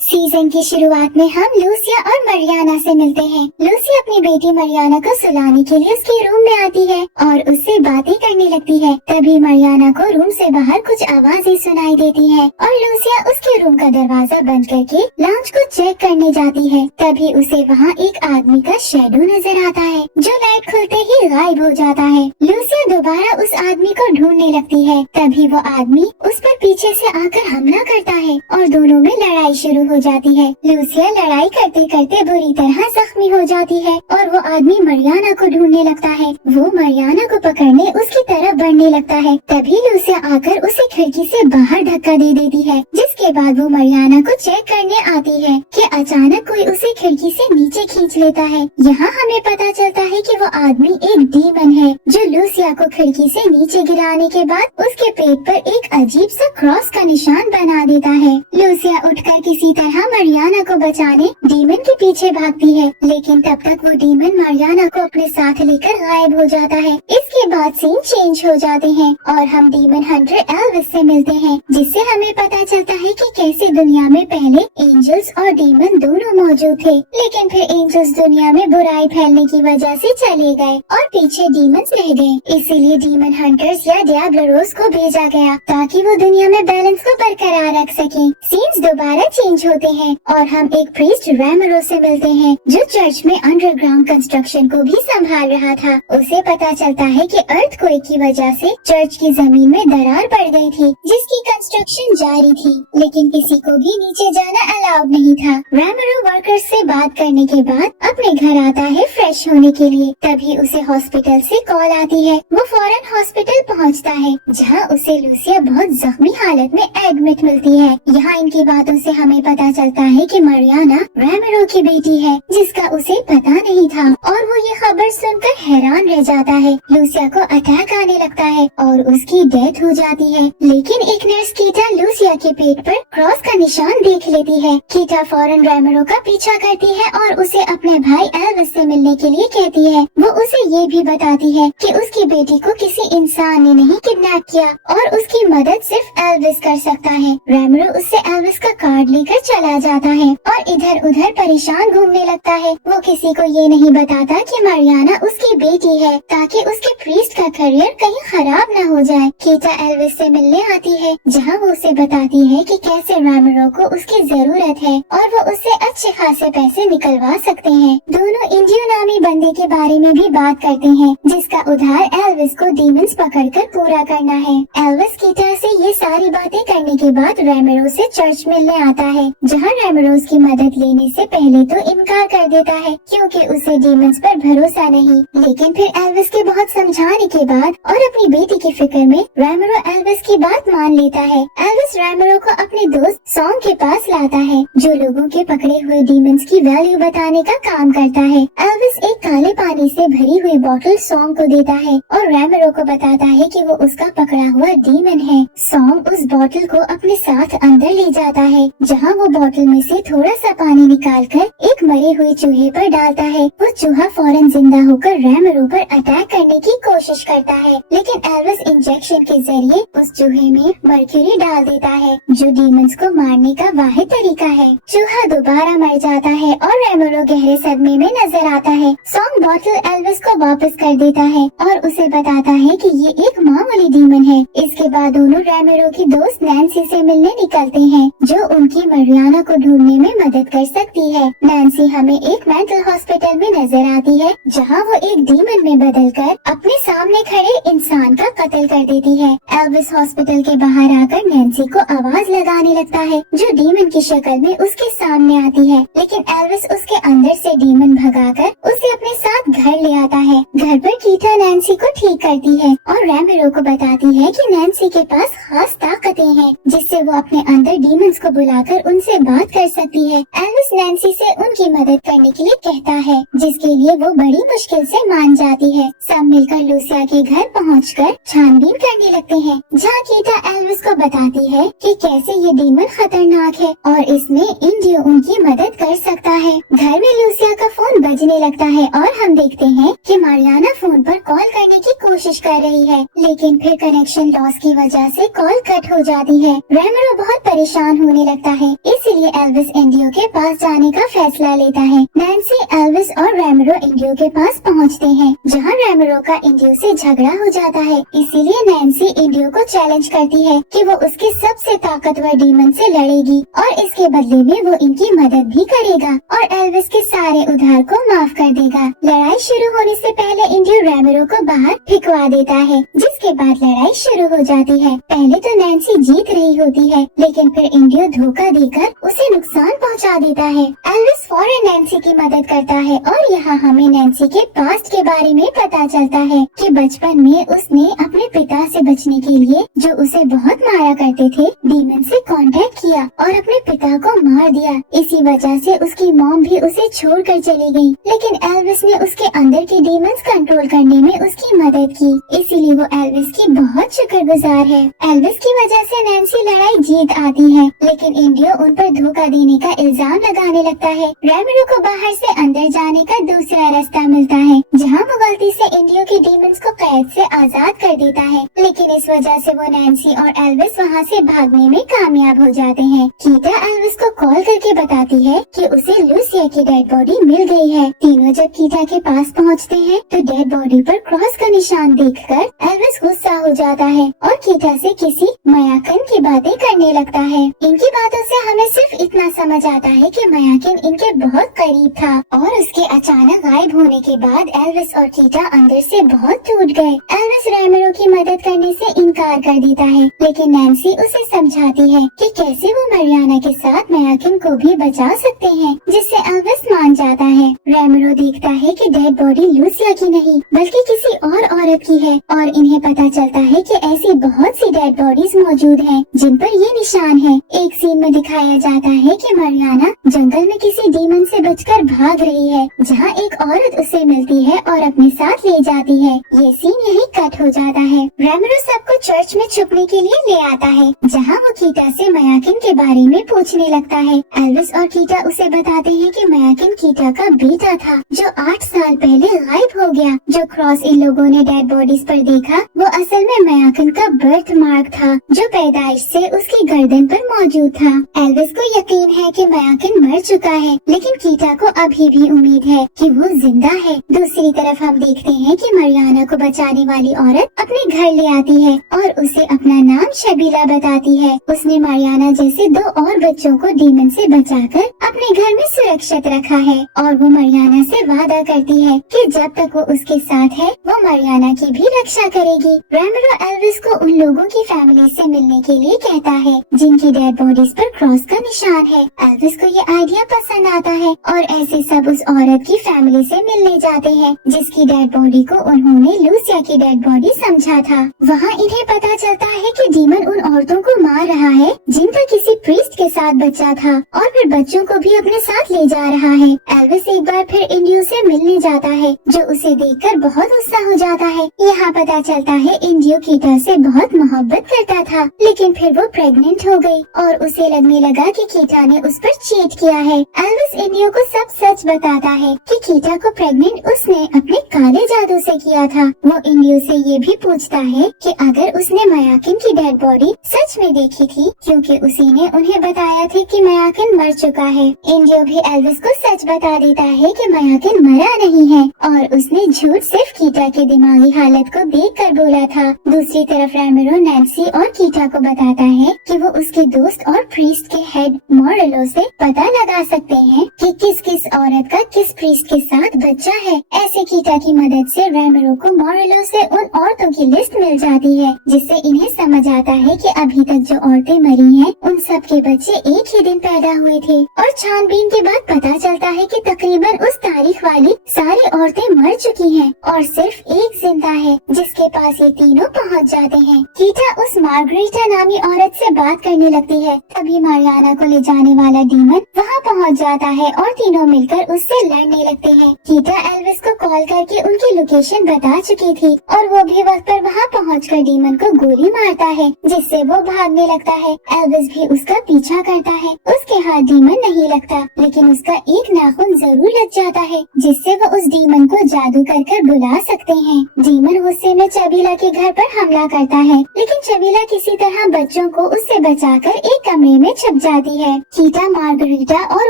Season की शुरुआत में हम लूसिया और मरियाना से मिलते हैं। लूसिया अपनी बेटी मरियाना को सुलाने के लिए उसके रूम में आती है और उससे बातें करने लगती है। तभी मरियाना को रूम से बाहर कुछ आवाजें सुनाई देती है और लूसिया उसके रूम का दरवाजा बंद करके लाउंज को चेक करने जाती है। तभी उसे वहाँ एक आदमी का शैडो नजर आता है जो लाइट खुलते ही गायब हो जाता है। लूसिया दोबारा उस आदमी को ढूंढने लगती है। तभी वो आदमी उस पर पीछे से आकर हमला करता है और दोनों में लड़ाई शुरू हो जाती है। लूसिया लड़ाई करते करते बुरी तरह जख्मी हो जाती है और वो आदमी मरियाना को ढूंढने लगता है। वो मरियाना को पकड़ने उसकी तरफ बढ़ने लगता है। तभी लूसिया आकर उसे खिड़की से बाहर धक्का दे देती है, जिसके बाद वो मरियाना को चेक करने आती है कि अचानक कोई उसे खिड़की से नीचे खींच लेता है। यहाँ हमें पता चलता है कि वो आदमी एक डीमन है जो लूसिया को खिड़की से नीचे गिराने के बाद उसके पेट पर एक अजीब सा क्रॉस का निशान बना देता है। लूसिया उठकर किसी तरह मरियाना को बचाने डीमन के पीछे भागती है, लेकिन तब तक वो डीमन मरियाना को अपने साथ लेकर गायब हो जाता है। इसके बाद सीन चेंज हो जाते हैं और हम डीमन हंटर एल्विस से मिलते हैं, जिससे हमें पता चलता है कि कैसे दुनिया में पहले एंजल्स और डीमन दोनों मौजूद थे, लेकिन फिर एंजल्स दुनिया में बुराई फैलने की वजह से चले गए और पीछे डीमंस रह गए। इसीलिए डीमन हंटर्स या डियाब्लोस को भेजा गया ताकि वो दुनिया में बैलेंस को बरकरार रख सके। सीन्स दोबारा चेंज होते हैं और हम एक प्रीस्ट रैमरो से मिलते हैं जो चर्च में अंडरग्राउंड कंस्ट्रक्शन को भी संभाल रहा था। उसे पता चलता है कि अर्थक्वेक की वजह से चर्च की जमीन में दरार पड़ गई थी, जिसकी कंस्ट्रक्शन जारी थी, लेकिन किसी को भी नीचे जाना अलाउड नहीं था। रैमरो वर्कर्स से बात करने के बाद अपने घर आता है फ्रेश होने के लिए। तभी उसे हॉस्पिटल से कॉल आती है। वो फौरन हॉस्पिटल पहुंचता है, जहां उसे लूसिया बहुत जख्मी हालत में एडमिट मिलती है। यहाँ इनकी बातों से हमें पता चलता है कि मरियाना रैमरो की बेटी है, जिसका उसे पता नहीं था और वो ये खबर सुनकर हैरान रह जाता है। लूसिया को अटैक आने लगता है और उसकी डेथ हो जाती है, लेकिन एक नर्स कीटा लूसिया के पेट पर क्रॉस का निशान देख लेती है। कीटा फौरन रैमरो का पीछा करती है और उसे अपने भाई एल्विस से मिलने के लिए कहती है। वो उसे ये भी बताती है कि उसकी बेटी को किसी इंसान ने नहीं किडनैप किया और उसकी मदद सिर्फ एल्विस कर सकता है। रैमरो उससे एल्विस का कार्ड लेकर चला जाता है और इधर उधर परेशान घूमने लगता है। वो किसी को ये नहीं बताता कि मरियाना उसकी बेटी है, ताकि उसके प्रीस्ट का करियर कहीं खराब न हो जाए। कीटा एल्विस से मिलने आती है, जहाँ वो उसे बताती है कि कैसे रैमरो को उसकी जरूरत है और वो उससे अच्छे खासे पैसे निकलवा सकते हैं। दोनों इंडियो नामी बंदे के बारे में भी बात करते हैं, जिसका उधार एल्विस को डीमंस पकड़कर पूरा करना है। एल्विस कीटा से ये सारी बातें करने के बाद रैमरो से चर्च मिलने आता है, जहाँ रैमरोस की मदद लेने से पहले तो इनकार कर देता है क्योंकि उसे डीमंस पर भरोसा नहीं, लेकिन फिर एल्विस के बहुत समझाने के बाद और अपनी बेटी की फिक्र में रैमरो एल्विस की बात मान लेता है। एल्विस रैमरो को अपने दोस्त सॉन्ग के पास लाता है, जो लोगों के पकड़े हुए डीमंस की वैल्यू बताने का काम करता है। एल्विस एक काले पानी से भरी हुई बोतल सॉन्ग को देता है और रैमरो को बताता है कि वो उसका पकड़ा हुआ डीमन है। सॉन्ग उस बोतल को अपने साथ अंदर ले जाता है, जहाँ वो बोतल में से थोड़ा सा पानी निकालकर एक मरे हुए चूहे पर डालता है। वो चूहा फौरन जिंदा होकर रैमरो पर अटैक करने की कोशिश करता है, लेकिन एल्विस इंजेक्शन के जरिए उस चूहे में मर्क्यूरी डाल देता है, जो डीमंस को मारने का वाहिद तरीका है। चूहा दोबारा मर जाता है और रैमरो गहरे सदमे में नजर आता है। सॉन्ग बोतल एल्विस को वापस कर देता है और उसे बताता है कि ये एक मामूली डीमन है। इसके बाद दोनों रैमरो की दोस्त नैन्सी से मिलने निकलते हैं, जो उनकी मरियाना को ढूंढने में मदद कर सकती है। नैन्सी हमें एक मेंटल हॉस्पिटल में नजर आती है, जहाँ वो एक डीमन में बदलकर अपने सामने खड़े इंसान का कत्ल कर देती है। एल्विस हॉस्पिटल के बाहर आकर नैन्सी को आवाज लगाने लगता है, जो डीमन की शक्ल में उसके सामने आती है, लेकिन एल्विस उसके अंदर से डीमन भगाकर उसे अपने साथ घर ले आता है। घर पर कीटा नैन्सी को ठीक करती है और रैमरो को बताती है कि नैन्सी के पास खास ताकतें हैं, जिससे वो अपने अंदर डीमंस को बुलाकर उनसे बात कर सकती है एल्विस नैन्सी से उनकी मदद करने के लिए कहता है, जिसके लिए वो बड़ी मुश्किल से मान जाती है। सब मिलकर लूसिया के घर पहुंचकर छानबीन करने लगते हैं, जहाँ कीटा एल्विस को बताती है कि कैसे ये डीमन खतरनाक है और इसमें इंडियो उनकी मदद कर सकता है। घर में लूसिया का फोन बजने लगता है और हम देखते हैं कि मारियाना फोन पर कॉल करने की कोशिश कर रही है, लेकिन फिर कनेक्शन लॉस की वजह से कॉल कट हो जाती है। रैमरो बहुत परेशान होने लगता है, इसीलिए एल्विस इंडियो के पास जाने का फैसला लेता है। नैन्सी, एल्विस और रैमरो इंडियो के पास पहुंचते हैं, जहां रैमरो का इंडियो से झगड़ा हो जाता है। इसीलिए नैन्सी इंडियो को चैलेंज करती है कि वो उसके सबसे ताकतवर डीमन से लड़ेगी और इसके बदले में वो इनकी मदद भी करेगा और एल्विस के सारे उधार को माफ कर देगा। लड़ाई शुरू होने से पहले इंडियो रैमरो को बाहर फेंकवा देता है, जिसके बाद लड़ाई शुरू हो जाती है। पहले तो नैन्सी जीत रही होती है, लेकिन फिर इंडियो धोखा देकर उसे नुकसान पहुंचा देता है। एल्विस फौरन नैन्सी की मदद करता है और यहाँ हमें नैन्सी के पास्ट के बारे में पता चलता है कि बचपन में उसने अपने पिता से बचने के लिए, जो उसे बहुत मारा करते थे, डीमन से कांटेक्ट किया और अपने पिता को मार दिया। इसी वजह से उसकी मॉम भी उसे छोड़कर चली गई, लेकिन एल्विस ने उसके अंदर के डीमंस कंट्रोल करने में उसकी मदद की, इसीलिए वो एल्विस की बहुत शुक्रगुजार है। एल्विस की वजह से नैन्सी लड़ाई जीत आती है, लेकिन इंडियो उन पर धोखा देने का इल्जाम लगाने लगता है। रैमरो को बाहर से अंदर जाने का दूसरा रास्ता मिलता है, जहां वो गलती से इंडियो के डीमंस को कैद से आजाद कर देता है, लेकिन इस वजह से वो नैन्सी और एल्विस वहां से भागने में कामयाब हो जाते हैं। कीटा एल्विस को कॉल करके बताती है कि उसे लूसिया की डेड बॉडी मिल गई है। तीनों जब कीटा के पास पहुंचते हैं तो डेड बॉडी पर क्रॉस का निशान देखकर एल्विस गुस्सा हो जाता है और कीटा से किसी मयाकिन की बातें करने लगता है। इनकी बातों से हमें सिर्फ इतना समझ आता है कि मयाकिन इनके बहुत करीब था और उसके अचानक गायब होने के बाद एल्विस और कीटा अंदर से बहुत टूट गए। एल्विस रैमरो की मदद करने से इनकार कर देता है, लेकिन नैन्सी उसे समझाती है कि कैसे वो मरियाना के साथ मयाकिन को भी बचा सकते हैं, जिससे एल्विस मान जाता है। रैमरो देखता है कि डेड बॉडी लूसिया की नहीं बल्कि किसी और औरत की है और इन्हें पता चलता है कि ऐसी बहुत सी डेड बॉडीज मौजूद हैं जिन पर ये निशान है। एक सीन में दिखाया जाता है कि मरियाना जंगल में किसी डीमन से बचकर भाग रही है, जहाँ एक औरत उसे मिलती है और अपने साथ ले जाती है। ये सीन यही कट हो जाता है। रैमरो सबको चर्च में छुपने के लिए ले आता है, जहाँ वो कीटा से मयाकिन के बारे में पूछने लगता है। एल्विस और कीटा उसे बताते हैं कि मयाकिन कीटा का बेटा था, जो 8 साल पहले गायब हो गया। जो क्रॉस इन लोगों ने डेड बॉडीज पर देखा वो असल में मयाकिन का बर्थ मार्क था, जो पैदाइश से उसकी गर्दन पर मौजूद था। एल्विस को यकीन है कि मयाकिन मर चुका है, लेकिन कीटा को अभी भी उम्मीद है कि वो जिंदा है। दूसरी तरफ हम देखते हैं कि मरियाना को बचाने वाली औरत अपने घर ले आती है और उसे अपना नाम शबीला बताती है। उसने मरियाना जैसे 2 और बच्चों को डीमन से बचाकर अपने घर में सुरक्षित रखा है और वो मरियाना से वादा करती है कि जब तक वो उसके साथ है वो मरियाना की भी रक्षा करेगी। रैमरो एल्विस को उन लोगों की फैमिली से मिलने के लिए कहता है जिनकी डेड बॉडीज पर क्रॉस का निशान है। एल्विस को ये आइडिया पसंद आता है और ऐसे सब उस औरत की फैमिली से मिलने जाते हैं जिसकी डेड बॉडी को उन्होंने लूसिया की डेड बॉडी समझा था। वहाँ इन्हें पता चलता है कि डीमन उन औरतों को मार रहा है जिनका किसी प्रीस्ट के साथ बच्चा था और फिर बच्चों को भी अपने साथ ले जा रहा है। एल्विस एक बार फिर इंडियो से मिलने जाता है, जो उसे देखकर बहुत गुस्सा हो जाता है। यहाँ पता चलता है इंडियो कीटा से बहुत मोहब्बत करता था, लेकिन फिर वो प्रेग्नेंट हो गई और उसे लगने लगा कि कीटा ने उस पर चीट किया है। एल्विस इंडियो को सब सच बताता है कि कीटा को प्रेग्नेंट उसने अपने काले जादू से किया था। वो इंडियो से ये भी पूछता है कि अगर उसने मयाकिन की डेड बॉडी सच में देखी थी, क्योंकि उसी ने उन्हें बताया था कि मयाकिन मर चुका है। इंडियो भी एल्विस को सच बता देता है कि मयाकिन मरा नहीं है और उसने झूठ सिर्फ कीटा के दिमागी हालत को देखकर बोला था। दूसरी तरफ रैमरो नैन्सी और कीटा को बताता है कि वो उसके दोस्त और प्रीस्ट के हेड मोरेलो से पता लगा सकते हैं हैं कि किस किस औरत का किस प्रीस्ट के साथ बच्चा है। ऐसे कीटा की मदद से रैमरो को मॉरेलो से उन औरतों की लिस्ट मिल जाती है, जिससे इन्हें समझ आता है कि अभी तक जो औरतें मरी हैं, उन सब के बच्चे एक ही दिन पैदा हुए थे। और छानबीन के बाद पता चलता है कि तकरीबन उस तारीख वाली सारी औरतें मर चुकी हैं और सिर्फ एक जिंदा है, जिसके पास ये तीनों पहुंच जाते हैं। कीटा उस मार्गरीटा नामी औरत से बात करने लगती है। तभी मारियाना को ले जाने वाला डीमन वहाँ पहुँच जाता है और तीनों मिलकर उससे लड़ने लगते हैं। कीटा एल्विस को कॉल करके उनकी लोकेशन बता चुकी थी और वो भी वक्त पर वहाँ पहुँचकर डीमन को गोली मारता है, जिससे वो भागने लगता है। एल्विस भी उसका पीछा करता है। उसके हाथ डीमन नहीं लगता, लेकिन उसका एक नाखून जरूर लग जाता है, जिससे वो उस डीमन को जादू कर बुला सकते हैं। डीमन गुस्से में चबीला के घर पर हमला करता है, लेकिन चबीला किसी तरह बच्चों को उससे बचाकर एक कमरे में छुप जाती है। कीटा मार्गरीटा और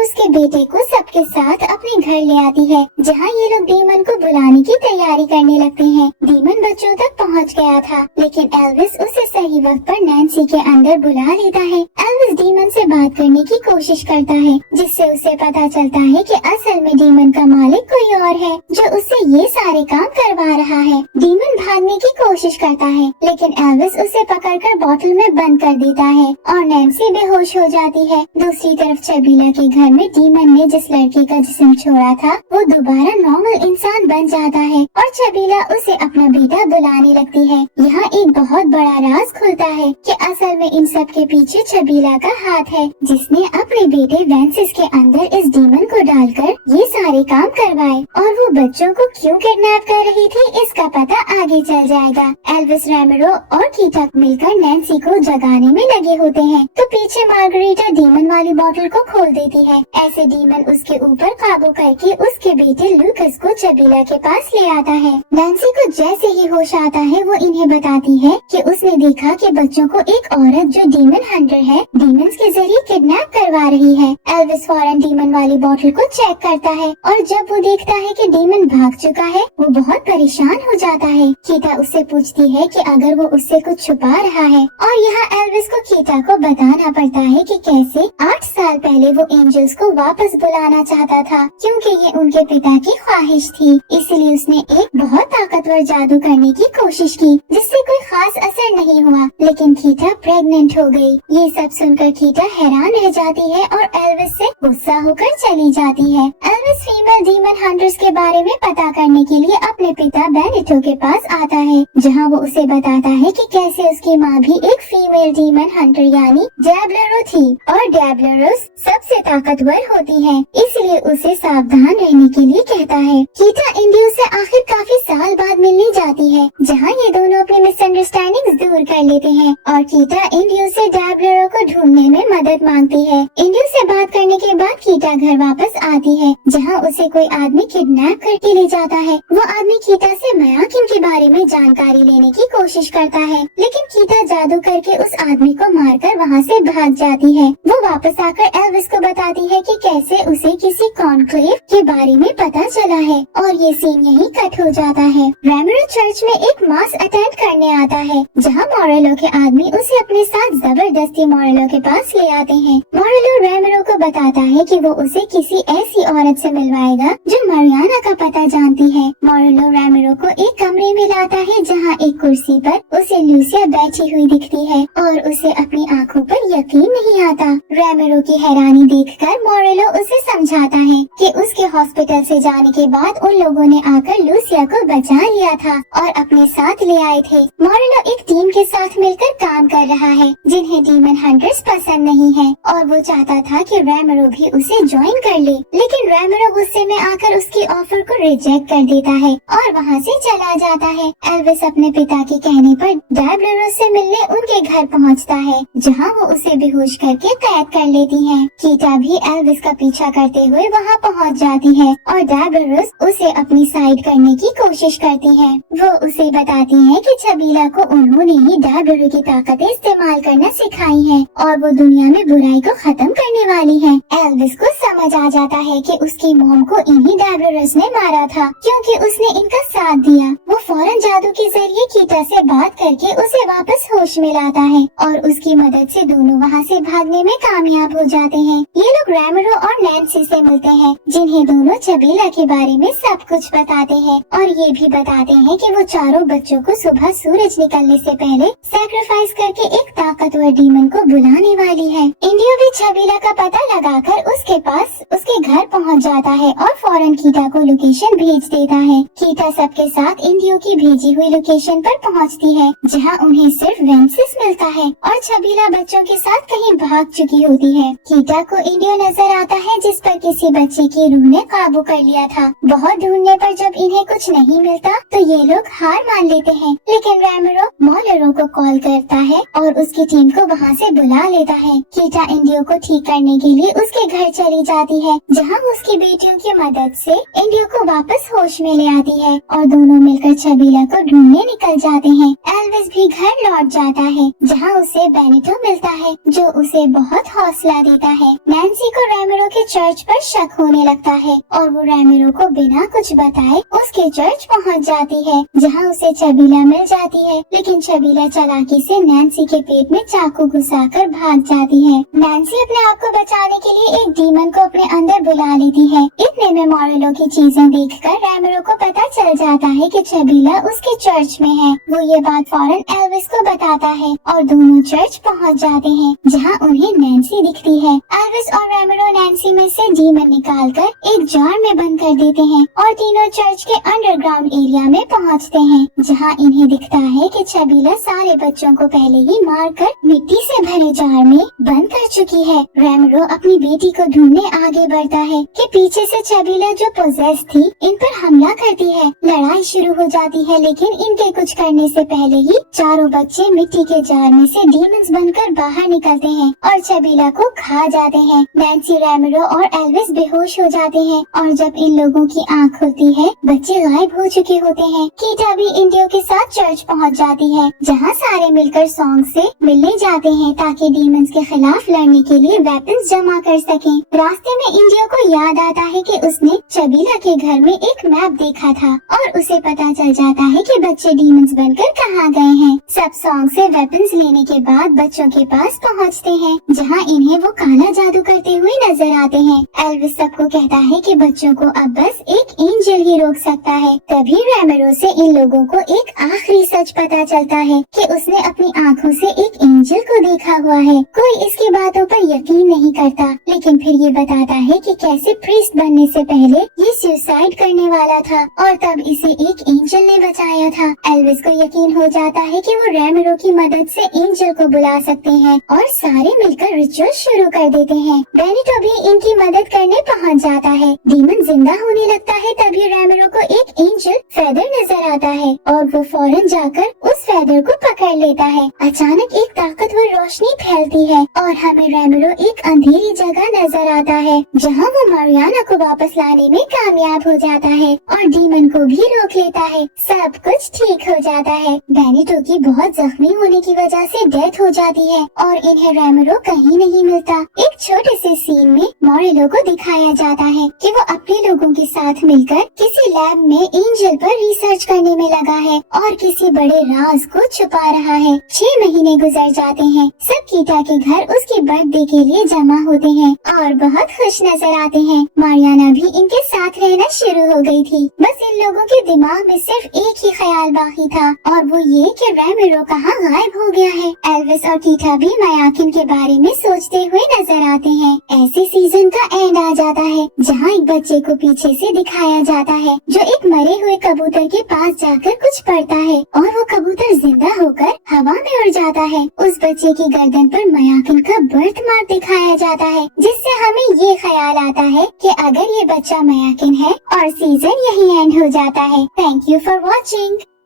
उसके बेटे को सबके साथ अपने घर ले आती है, जहाँ ये लोग डीमन को बुलाने की तैयारी करने लगते हैं। डीमन बच्चों तक पहुँच गया था, लेकिन एल्विस उसे सही वक्त पर नैन्सी के अंदर बुला लेता है। एल्विस डीमन से बात करने की कोशिश करता है, जिससे उसे पता चलता है कि असल में डीमन का मालिक कोई और है, जो उससे ये सारे काम करवा रहा है। डीमन भागने की कोशिश करता है, लेकिन एल्विस उसे पकड़कर बोतल में बंद कर देता है और नैन्सी बेहोश हो जाती है। दूसरी तरफ चबीला के घर में डीमन ने जिस लड़के का जिस्म छोड़ा था, वो दोबारा नॉर्मल इंसान बन जाता है और चबीला उसे अपना बेटा बुलाने लगती है। यहाँ एक बहुत बड़ा राज खुलता है कि असल में इन सब के पीछे चबीला का हाथ है, जिसने अपने बेटे वेंसिस के अंदर इस डीमन को डालकर ये सारे काम करवाए। और वो बच्चों को क्यों किडनैप कर रही थी, इसका पता आगे चल जाएगा। एल्विस, रैमरो और कीटा मिलकर नैन्सी को जगाने में लगे होते हैं, तो पीछे मार्गरीटा डीमन वाली बोतल को खोल देती है। ऐसे डीमन उसके ऊपर काबू करके उसके बेटे लूकस को चबीला के पास ले आता है। नैन्सी को जैसे ही होश आता है, वो इन्हें बताती है कि उसने देखा कि बच्चों को एक औरत जो डीमन हंटर है, डीमंस के जरिए किडनैप करवा रही है। एल्विस फौरन डीमन वाली बोतल को चेक करता है और जब वो देखता है कि डीमन भाग चुका है, वो बहुत परेशान हो जाता है। कीटा उससे पूछती है कि अगर वो उससे कुछ छुपा रहा है, और यहाँ एल्विस को कीटा को बताना पड़ता है कि कैसे 8 साल पहले वो एंजल्स को वापस बुलाना चाहता था, क्योंकि ये उनके पिता की ख्वाहिश थी। इसलिए उसने एक बहुत ताकतवर जादू करने की कोशिश की, जिससे कोई खास असर नहीं हुआ, लेकिन कीटा प्रेग्नेंट हो गई। ये सब सुनकर कीटा हैरान रह जाती है और एल्विस से गुस्सा होकर चली जाती है। एल्विस फीमेल डीमन हंटर्स के बारे में पता करने के लिए अपने पिता बेनिटो के पास आता है, जहाँ वो उसे बताता है कि कैसे उसकी माँ भी एक फीमेल डीमन हंटर यानी डैब्लेरो थी और डैब्लेरोस सबसे ताकतवर होती है, इसलिए उसे सावधान रहने के लिए कहता है। कीटा इंडियो से आखिर काफी साल बाद मिलने जाती है, जहाँ ये दोनों अपनी मिसअंडरस्टैंडिंग्स दूर कर लेते हैं और कीटा इंडियो से डैब्लेरो को ढूंढने में मदद मांगती है। इंडियो से बात करने के बाद कीटा घर वापस आती है, जहाँ उसे कोई आदमी किडनैप करके ले जाता है। वो आदमी कीटा से मयाकिन के बारे में जानकारी लेने की कोशिश करता है, लेकिन कीटा जादू करके उस आदमी को मारकर वहाँ से भाग जाती है। वो वापस आकर एल्विस को बताती है कि कैसे उसे किसी कॉन्क्लेव के बारे में पता चला है, और ये सीन यहीं कट हो जाता है। रैमरो चर्च में एक मास अटेंड करने आता है, जहाँ मॉरेलो के आदमी उसे अपने साथ जबरदस्ती मॉरेलो के पास ले आते हैं। मॉरेलो रैमरो को बताता है कि वो उसे किसी ऐसी औरत से मिलवाएगा जो मरियाना का पता जानती है। मॉरेलो रैमरो को एक कमरे में लाता है, जहाँ एक कुर्सी पर उसे लूसिया बैठी हुई दिखती है और उसे अपनी आंखों पर यकीन नहीं आता। रैमरो की हैरानी देखकर मॉरेलो उसे समझाता है कि उसके हॉस्पिटल से जाने के बाद उन लोगों ने आकर लूसिया को बचा लिया था और अपने साथ ले आए थे। मॉरेलो एक टीम के साथ मिलकर काम कर रहा है, जिन्हें डीमन हंटर्स पसंद नहीं है, और वो चाहता था कि रैमरो भी उसे ज्वाइन कर ले, लेकिन रैमरो गुस्से में आकर उसकी ऑफर को रिजेक्ट कर देता है और वहाँ से चला जाता है। एल्विस अपने पिता के कहने पर डैब्लेरो से मिलने उनके घर पहुँचता है, जहाँ वो उसे बेहोश करके कैद कर लेती है। कीटा भी एल्विस का पीछा करते हुए वहाँ पहुँच जाती है और डैब्लेरो उसे अपनी साइड करने की कोशिश करती है। वो उसे बताती है कि चबीला को उन्होंने ही डैब्लेरो की ताकतें इस्तेमाल करना सिखाई है और वो दुनिया में बुराई को खत्म करने वाली है। एल्विस को समझ आ जाता है कि उसकी मॉम को इन्हीं डायबरस ने मारा था क्योंकि उसने इनका साथ दिया। वो फौरन जादू के जरिए कीटा से बात करके उसे वापस होश में लाता है और उसकी मदद से दोनों वहाँ से भागने में कामयाब हो जाते हैं। ये लोग रैमरो और नैन्सी से मिलते हैं, जिन्हें दोनों चबीला के बारे में सब कुछ बताते हैं और ये भी बताते हैं कि वो चारों बच्चों को सुबह सूरज निकलने से पहले सैक्रिफाइस करके एक ताकतवर डीमन को बुलाने वाली है। इंडियो भी चबीला का पता लगाकर उसके पास उसके घर पहुंच जाता है और फौरन कीटा को लोकेशन भेज देता है। कीटा सबके साथ इंडियो की भेजी हुई लोकेशन पर पहुंचती है, जहां उन्हें सिर्फ वेंसिस मिलता है और चबीला बच्चों के साथ कहीं भाग चुकी होती है। कीटा को इंडियो नजर आता है, जिस पर किसी बच्चे की रूह ने काबू कर लिया था। बहुत ढूंढने पर जब इन्हें कुछ नहीं मिलता तो ये लोग हार मान लेते हैं, लेकिन रैमरो मॉलेरो को कॉल करता है और उसकी टीम को वहाँ से बुला लेता है। कीटा इंडियो को ठीक करने के लिए उसके घर चली जाती है, जहाँ उसकी बेटियों की मदद से इंडियो को वापस होश में ले आती है और दोनों मिलकर चबीला को ढूंढने निकल जाते हैं। एल्विस भी घर लौट जाता है, जहाँ उसे बेनिटो मिलता है, जो उसे बहुत हौसला देता है। नैन्सी को रैमरो के चर्च पर शक होने लगता है और वो रैमरो को बिना कुछ बताए उसके चर्च पहुँच जाती है, जहाँ उसे चबीला मिल जाती है, लेकिन चबीला चालाकी से नैन्सी के पेट में चाकू घुसाकर भाग जाती है। नैन्सी अपने आप को बचाने के लिए एक डीमन को अपने अंदर बुला लेती है। इतने में मॉरेलो की चीजें देखकर रैमरो को पता चल जाता है कि चबीला उसके चर्च में है। वो ये बात फौरन एल्विस को बताता है और दोनों चर्च पहुंच जाते हैं, जहां उन्हें नैन्सी दिखती है। एल्विस और रैमरो नैन्सी में से डीमन निकालकर एक जार में बंद कर देते हैं और तीनों चर्च के अंडरग्राउंड एरिया में पहुंचते हैं, जहां इन्हें दिखता है कि चबीला सारे बच्चों को पहले ही मारकर मिट्टी से भरे जार में बंद कर चुकी है। रैमरो अपनी बेटी को ढूंढने आगे बढ़ता है कि पीछे से चबीला जो पोजेस थी इन पर हमला करती है। लड़ाई शुरू हो जाती है, लेकिन इनके कुछ करने से पहले ही चारों बच्चे मिट्टी के जार में से डीमंस बनकर बाहर निकलते हैं और चबीला को खा जाते हैं। नैन्सी, रैमरो और एल्विस बेहोश हो जाते हैं और जब इन लोगों की आंख खुलती है बच्चे गायब हो चुके होते हैं। कीटा भी इंडियो के साथ चर्च पहुंच जाती है, जहां सारे मिलकर सॉन्ग से मिलने जाते हैं ताकि डीमंस के खिलाफ लड़ने के लिए वेपन्स जमा कर सकें। रास्ते में इंडियो को याद आता है कि उसने चबीला के घर में एक मैप देखा था और उसे पता चल जाता है कि बच्चे डीमंस बनकर कहाँ गए हैं। सब सॉन्ग से वेपन्स लेने के बाद बच्चों के पास पहुँचते हैं, जहाँ इन्हें वो काला जादू करते हुए नजर आते हैं। एल्विस सबको कहता है कि बच्चों को अब बस एक एंजल ही रोक सकता है। तभी रैमरो से इन लोगों को एक आखिरी सच पता चलता है कि उसने अपनी आंखों से एक एंजल को देखा हुआ है। कोई इसकी बातों पर यकीन नहीं करता, लेकिन फिर ये बताता है कि कैसे प्रीस्ट बनने से पहले ये सुसाइड करने वाला था और तब इसे एक एंजल ने बचाया था। एल्विस को यकीन हो जाता है कि वो रैमरो की मदद से एंजल को बुला सकते हैं और सारे मिलकर रिचुअल शुरू कर देते हैं। बेनिटो भी इनकी मदद करने पहुंच जाता है। डीमन जिंदा होने लगता है, तभी रैमरो को एक एंजल फेदर नजर आता है और वो फौरन जाकर उस फेदर को पकड़ लेता है। अचानक एक ताकतवर रोशनी फैलती है और हमें रैमरो एक अंधेरी जगह नजर आता है, जहां वो मारियाना को वापस लाने में कामयाब हो जाता है और डीमन को भी रोक लेता है। सब कुछ ठीक हो जाता है। बेनिटो की बहुत जख्मी होने की वजह से डेथ हो जाती है और इन्हें रैमरो कहीं नहीं मिलता। एक छोटे से सीन में मॉरेलो को दिखाया जाता है कि वो अपने लोगों के साथ मिलकर किसी लैब में एंजल पर रिसर्च करने में लगा है और किसी बड़े राज को छुपा रहा है। 6 महीने गुजर जाते हैं। सब कीटा के घर उसकी बर्थडे के लिए जमा होते हैं और बहुत खुश नजर आते हैं। मारियाना भी इनके साथ रहना शुरू हो गई थी। बस इन लोगों के दिमाग में सिर्फ एक ही ख्याल बाकी था और वो ये कि रैमरो कहाँ गायब हो गया है। एल्विस और कीटा भी मायाकिन के बारे में सोचते हुए नजर आते हैं। ऐसे सीजन का एंड आ जाता है, जहाँ एक बच्चे को पीछे से दिखाया जाता है जो एक मरे हुए कबूतर के पास जाकर कुछ पढ़ता है और वो कबूतर जिंदा होकर हवा में उड़ जाता है। उस बच्चे की गर्दन पर मायाकिन का बर्थ मार्क दिखाया जाता है, जिससे हमें ये ख्याल आता है कि अगर ये बच्चा मायाकिन है और सीजन यही एंड हो जाता है। Thank you for watching.